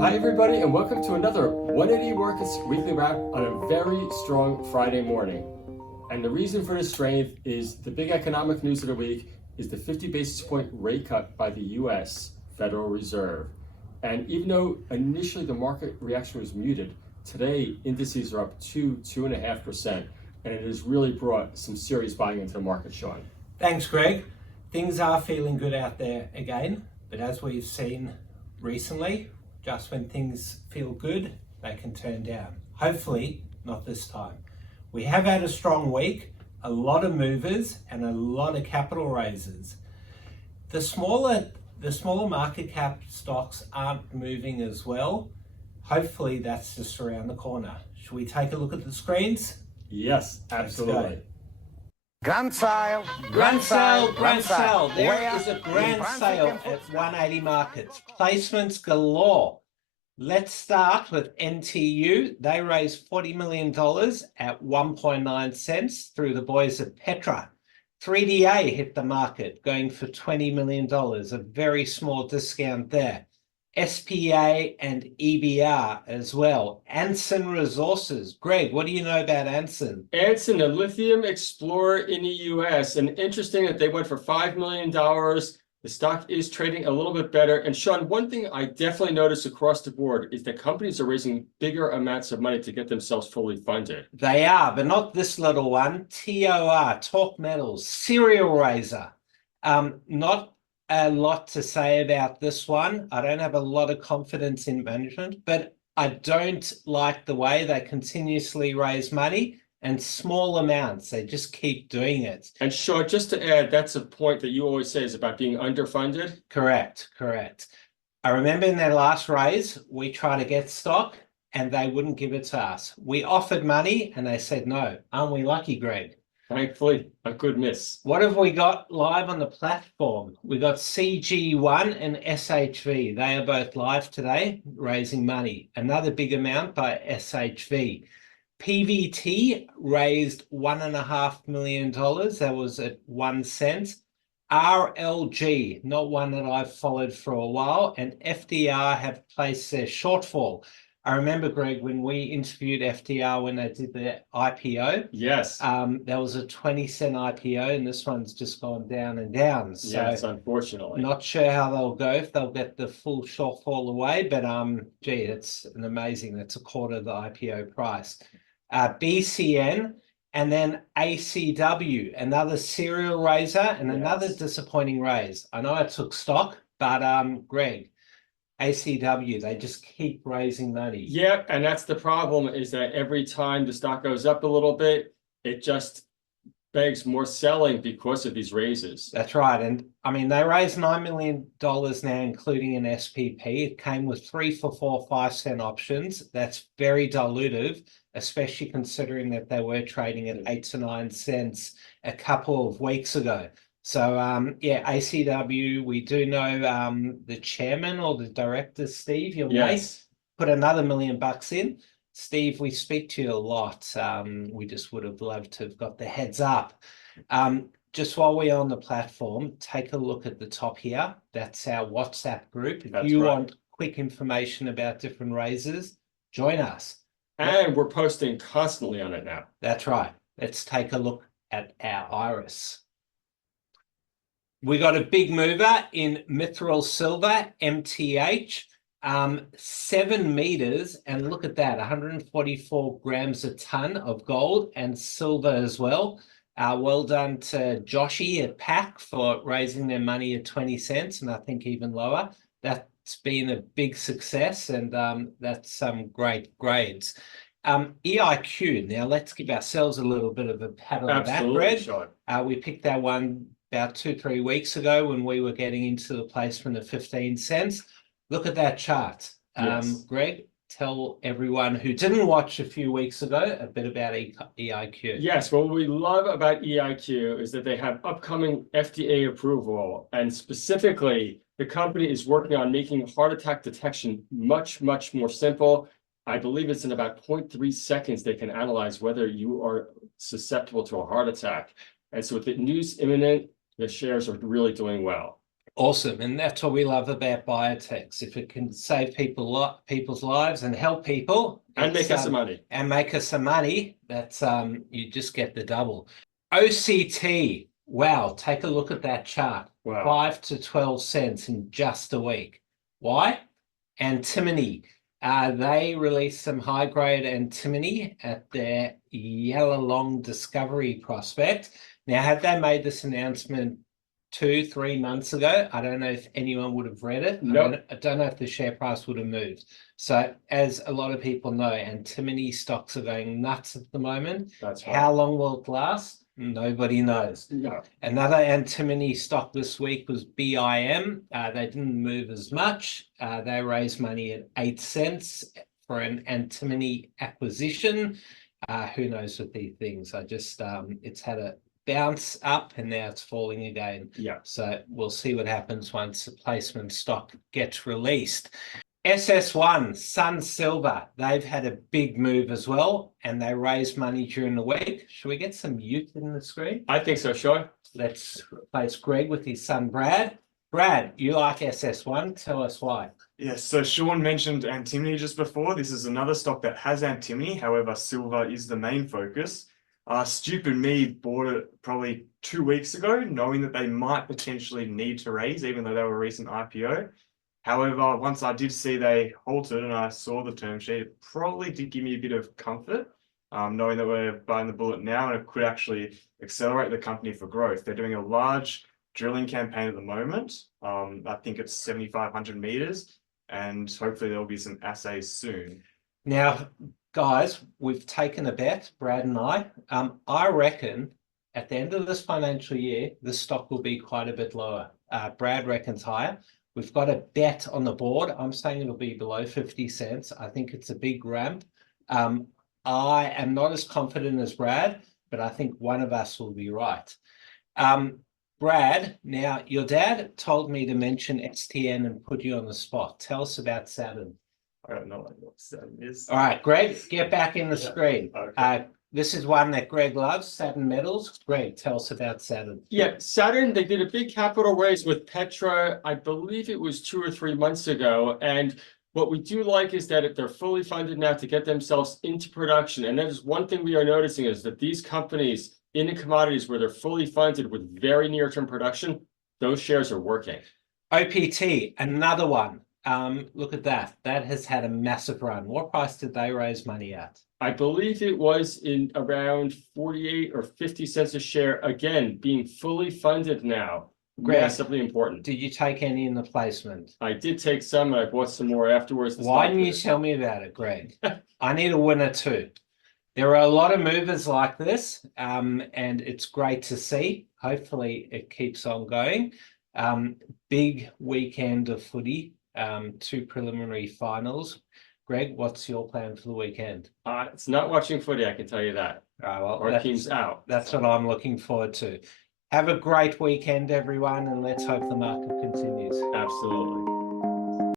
Hi everybody, and welcome to another 180 Markets weekly wrap on a very strong Friday morning. And the reason for this strength is the big economic news of the week is the 50 basis point rate cut by the US Federal Reserve. And even though initially the market reaction was muted, today indices are up 2.5%, and it has really brought some serious buying into the market, Sean. Thanks, Greg. Things are feeling good out there again, but as we've seen recently, just when things feel good, they can turn down. Hopefully, not this time. We have had a strong week, a lot of movers and a lot of capital raisers. The smaller market cap stocks aren't moving as well. Hopefully, that's just around the corner. Should we take a look at the screens? Yes, absolutely. Grand sale, Grand sale. There Where? is a grand sale at 180 Markets. Placements galore. Let's start with NTU. They raised $40 million at 1.9 cents through the boys at Petra. 3DA hit the market, going for $20 million, a very small discount there. SPA and EBR as well. Anson Resources. Greg, what do you know about Anson? Anson, a lithium explorer in the US, and interesting that they went for $5 million. The stock is trading a little bit better. And Sean, one thing I definitely noticed across the board is that companies are raising bigger amounts of money to get themselves fully funded. They are, but not this little one. TOR, Talk Metals, serial raiser. Not a lot to say about this one. I don't have a lot of confidence in management, but I don't like the way they continuously raise money and small amounts. They just keep doing it. And Sean, just to add, that's a point that you always say is about being underfunded. Correct. I remember in their last raise, we tried to get stock and they wouldn't give it to us. We offered money and they said no. Aren't we lucky, Greg? Thankfully, a good miss. What have we got live on the platform? We got CG1 and SHV. They are both live today, raising money. Another big amount by SHV. PVT raised $1.5 million. That was at 1 cent. RLG, not one that I've followed for a while, and FDR have placed their shortfall. I remember, Greg, when we interviewed FDR when they did their IPO. Yes. There was a 20-cent IPO, and this one's just gone down and down. So yes, unfortunately. Not sure how they'll go, if they'll get the full shortfall away, but gee, it's an amazing. That's a quarter of the IPO price. BCN, and then ACW, another serial raiser, and another disappointing raise. I know I took stock, but Greg, ACW, they just keep raising money. Yep, and that's the problem, is that every time the stock goes up a little bit, it just begs more selling because of these raises. That's right. And I mean, they raised $9 million now, including an SPP. It came with 3 for $4 5-cent options. That's very dilutive, especially considering that they were trading at 8 to 9 cents a couple of weeks ago. So, yeah, ACW, we do know the chairman or the director, Steve, your mate, put another $1 million in. Steve, we speak to you a lot. We just would have loved to have got the heads up. Just while we're on the platform, take a look at the top here. That's our WhatsApp group. If you want quick information about different raises, join us. And we're posting constantly on it now. That's right. Let's take a look at our iris. We got a big mover in mithril silver, MTH, 7 meters, and look at that, 144 grams a ton of gold and silver as well. Well done to Joshy at PAC for raising their money at 20 cents, and I think even lower. That's been a big success, and that's some great grades. EIQ, now let's give ourselves a little bit of a pat on the back, Greg. Sure. We picked that one about 2-3 weeks ago when we were getting into the placement of 15 cents. Look at that chart. Greg, tell everyone who didn't watch a few weeks ago a bit about EIQ. Yes, what we love about EIQ is that they have upcoming FDA approval, and specifically, the company is working on making heart attack detection much, much more simple. I believe it's in about 0.3 seconds they can analyze whether you are susceptible to a heart attack. And so with the news imminent, the shares are really doing well. Awesome, and that's what we love about biotechs. If it can save people's lives and help people, And make us some money. and make us some money, that's you just get the double. OCT, wow, take a look at that chart. Wow. 5 to 12 cents in just a week. Why? Antimony. They released some high-grade antimony at their yellow long discovery prospect. Now, had they made this announcement 2-3 months ago, I don't know if anyone would have read it. Nope. I don't know if the share price would have moved. So as a lot of people know, antimony stocks are going nuts at the moment. That's right. How long will it last? Nobody knows. No. Another antimony stock this week was BIM. They didn't move as much. They raised money at 8 cents for an antimony acquisition. Who knows with these things? It's had a bounce up and now it's falling again. Yeah. So we'll see what happens once the placement stock gets released. SS1, Sun Silver, they've had a big move as well, and they raised money during the week. Should we get some mute in the screen? I think so, sure. Let's replace Greg with his son, Brad. Brad, you like SS1, tell us why. Yes, so Sean mentioned antimony just before. This is another stock that has antimony, however, silver is the main focus. Stupid me bought it probably 2 weeks ago, knowing that they might potentially need to raise, even though they were a recent IPO. However, once I did see they halted and I saw the term sheet, it probably did give me a bit of comfort, knowing that we're buying the bullet now and it could actually accelerate the company for growth. They're doing a large drilling campaign at the moment. I think it's 7,500 meters, and hopefully there'll be some assays soon. Now, guys, we've taken a bet, Brad and I. I reckon at the end of this financial year, the stock will be quite a bit lower. Brad reckons higher. We've got a bet on the board. I'm saying it'll be below 50 cents. I think it's a big ramp. I am not as confident as Brad, but I think one of us will be right. Brad, now your dad told me to mention STN and put you on the spot. Tell us about Saturn. I don't know what Saturn is. All right, Greg, get back in the screen. Okay. This is one that Greg loves, Saturn Metals. Greg, tell us about Saturn. Yeah, Saturn, they did a big capital raise with Petra, I believe it was 2 or 3 months ago. And what we do like is that they're fully funded now to get themselves into production. And that is one thing we are noticing is that these companies in the commodities where they're fully funded with very near-term production, those shares are working. OPT, another one. Look at that. That has had a massive run. What price did they raise money at? I believe it was in around 48 or 50 cents a share, again, being fully funded now. Greg, massively important. Did you take any in the placement? I did take some and I bought some more afterwards. Why didn't you tell me about it, Greg? I need a winner too. There are a lot of movers like this, and it's great to see. Hopefully it keeps on going. Big weekend of footy, 2 preliminary finals. Greg, what's your plan for the weekend? It's not watching footy, I can tell you that. Well, Our team's out. That's what I'm looking forward to. Have a great weekend, everyone, and let's hope the market continues. Absolutely.